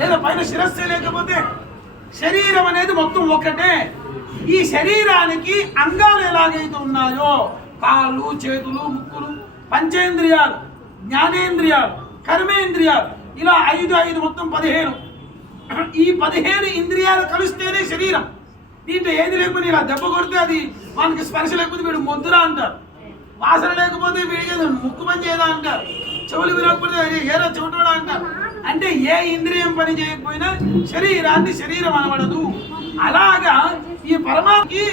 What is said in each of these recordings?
లేదా పైన శిరస్సే లేకపోతే శరీరం అనేది మొత్తం ఒకటే. ఈ శరీరానికి అంగాలు ఎలాగైతే ఉన్నాయో కాళ్ళు, చేతులు, ముక్కులు, పంచేంద్రియాలు, జ్ఞానేంద్రియాలు, కర్మేంద్రియాలు, ఇలా 5 మొత్తం 15. ఈ 15 ఇంద్రియాలు కలిస్తేనే శరీరం. దీంట్లో ఏది లేకపోతే ఇలా దెబ్బ కొడితే అది మనకి స్పర్శ లేకపోతే వీడు మొద్దురా అంటారు, వాసన లేకపోతే వీడికి ముక్కు పని చేయదా అంటారు, చెవులు వినకపోతే ఏదో చెవిటోడా అంటారు. అంటే ఏ ఇంద్రియం పని చేయకపోయినా శరీరాన్ని శరీరం అనబడదు. అలాగా ఈ పరమాత్మకి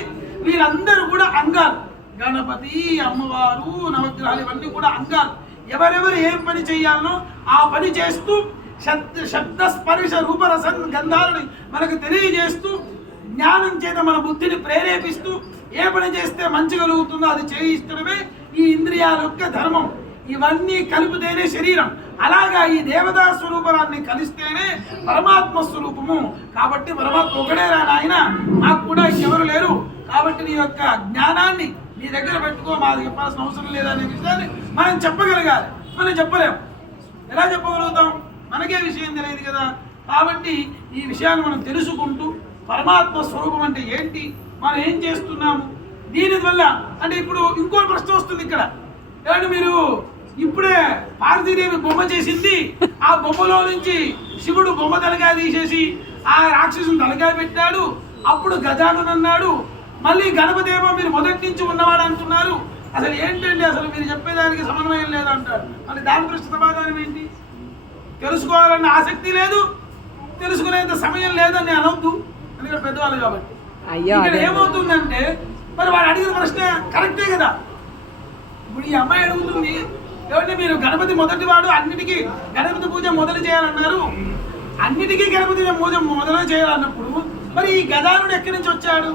వీళ్ళందరూ కూడా అంగాలు. గణపతి, అమ్మవారు, నవగ్రహాలు ఇవన్నీ కూడా అంగాలు. ఎవరెవరు ఏం పని చేయాలనో ఆ పని చేస్తూ శబ్ద స్పర్శ రూపరస గంధాలని మనకు తెలియజేస్తూ జ్ఞానం చేత మన బుద్ధిని ప్రేరేపిస్తూ ఏ పని చేస్తే మంచి కలుగుతుందో అది చేయిస్తడమే ఈ ఇంద్రియాల యొక్క ధర్మం. ఇవన్నీ కలిపితేనే శరీరం. అలాగా ఈ దేవతా స్వరూపాన్ని కలిస్తేనే పరమాత్మ స్వరూపము. కాబట్టి పరమాత్మ ఒకడే రా నాయన, నాకు కూడా ఎవరు లేరు. కాబట్టి నీ యొక్క జ్ఞానాన్ని నీ దగ్గర పెట్టుకో, మాది చెప్పాల్సిన అవసరం లేదనే విషయాన్ని మనం చెప్పగలగాలి. మనం చెప్పలేము. ఎలా చెప్పగలుగుతాం? మనకే విషయం తెలియదు కదా. కాబట్టి ఈ విషయాన్ని మనం తెలుసుకుంటూ పరమాత్మ స్వరూపం అంటే ఏంటి, మనం ఏం చేస్తున్నాము, దీనివల్ల అంటే ఇప్పుడు ఇంకో ప్రశ్న వస్తుంది ఇక్కడ. ఏమంటే మీరు ఇప్పుడే పార్వతీదేవి బొమ్మ చేసింది, ఆ బొమ్మలో నుంచి శివుడు బొమ్మ తలకాయ తీసేసి ఆ రాక్షసుని తలకాయ పెట్టాడు, అప్పుడు గజానన్ అన్నాడు, మళ్ళీ గణపతి ఏమో మీరు మొదటి నుంచి ఉన్నవాడు అంటున్నారు. అసలు ఏంటండి, అసలు మీరు చెప్పేదానికి సమన్వయం లేదంటారు. మళ్ళీ దాని ప్రశ్న సమాధానం ఏంటి? తెలుసుకోవాలన్న ఆసక్తి లేదు, తెలుసుకునేంత సమయం లేదని అనవద్దు, ఎందుకంటే పెద్దవాళ్ళు కాబట్టి. ఇక్కడ ఏమవుతుందంటే మరి వాడు అడిగిన ప్రశ్న కరెక్టే కదా. ఇప్పుడు ఈ అమ్మాయి అడుగుతుంది, ఏమంటే మీరు గణపతి మొదటి వాడు, అన్నిటికీ గణపతి పూజ మొదలు చేయాలన్నారు, అన్నిటికీ గణపతి పూజ మొదలు చేయాలన్నప్పుడు మరి ఈ గజానుడు ఎక్కడి నుంచి వచ్చాడు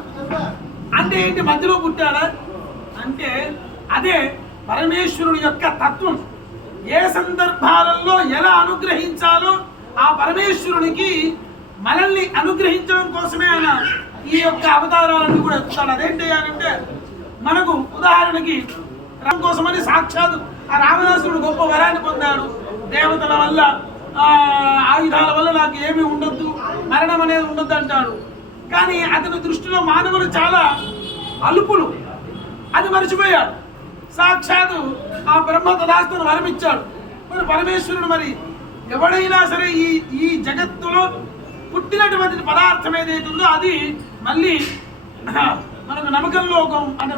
అంటే ఏంటి, మధ్యలో పుట్టాడా అంటే అదే పరమేశ్వరుడు యొక్క తత్వం. ఏ సందర్భాలలో ఎలా అనుగ్రహించాలో ఆ పరమేశ్వరునికి మనల్ని అనుగ్రహించడం కోసమే ఆయన ఈ యొక్క అవతారాలను కూడా ఎత్తుతాడు. అదేంటి అంటే మనకు ఉదాహరణకి రామ కోసమని సాక్షాత్ ఆ రావణాసురుడు గొప్ప వరాన్ని పొందాడు. దేవతల వల్ల, ఆయుధాల వల్ల నాకు ఏమీ ఉండొద్దు, మరణం అనేది ఉండొద్దు అంటాడు. కానీ అతని దృష్టిలో మానవులు చాలా అల్పులు, అది మర్చిపోయాడు. సాక్షాత్తు ఆ బ్రహ్మ తదాస్తును వరమిచ్చాడు. మరి పరమేశ్వరుడు మరి ఎవడైనా సరే ఈ జగత్తులో పుట్టినటువంటి పదార్థం ఏదైతుందో అది మళ్ళీ మనకు నమ్మకంలో అంటే